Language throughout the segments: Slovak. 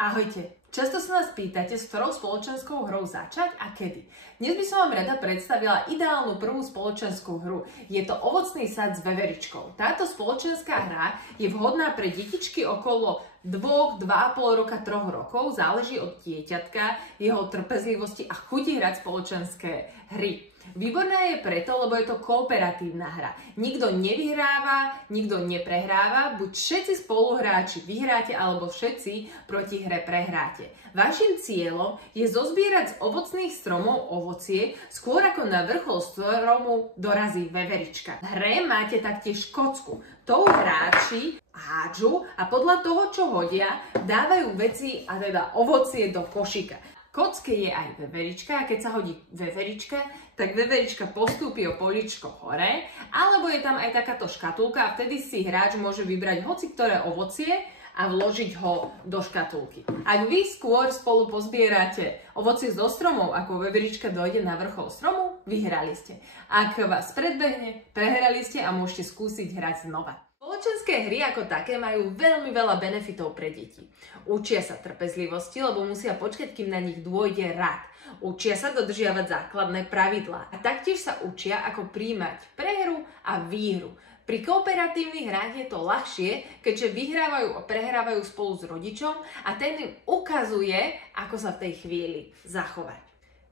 Ahojte! Často sa nás pýtate, s ktorou spoločenskou hrou začať a kedy. Dnes by som vám rada predstavila ideálnu prvú spoločenskú hru. Je to Ovocný sad s veveričkou. Táto spoločenská hra je vhodná pre detičky okolo 2, 2,5 roka, 3 rokov. Záleží od dieťatka, jeho trpezlivosti a chuti hrať spoločenské hry. Výborná je preto, lebo je to kooperatívna hra. Nikto nevyhráva, nikto neprehráva, buď všetci spoluhráči vyhráte, alebo všetci proti hre prehráte. Vašim cieľom je zozbierať z ovocných stromov ovocie, skôr ako na vrchol stromu dorazí veverička. V hre máte taktiež kocku. Tou hráči hádžu a podľa toho, čo hodia, dávajú veci, a teda ovocie do košíka. Kocke je aj veverička a keď sa hodí veverička, tak veverička postúpi o poličko hore, alebo je tam aj takáto škatulka a vtedy si hráč môže vybrať hoci ktoré ovocie a vložiť ho do škatulky. Ak vy skôr spolu pozbierate ovocie zo stromov, ako veverička dojde na vrchol stromu, vyhrali ste. Ak vás predbehne, prehrali ste a môžete skúsiť hrať znova. Spoločenské hry ako také majú veľmi veľa benefitov pre deti. Učia sa trpezlivosti, lebo musia počkať, kým na nich dôjde rad. Učia sa dodržiavať základné pravidlá. A taktiež sa učia, ako prijímať prehru a výhru. Pri kooperatívnych hrách je to ľahšie, keďže vyhrávajú a prehrávajú spolu s rodičom a ten im ukazuje, ako sa v tej chvíli zachovať.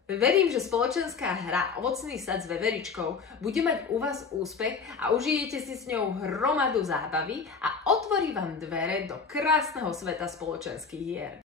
Verím, že spoločenská hra Ovocný sad s veveričkou bude mať u vás úspech a užijete si s ňou hromadu zábavy a otvorí vám dvere do krásneho sveta spoločenských hier.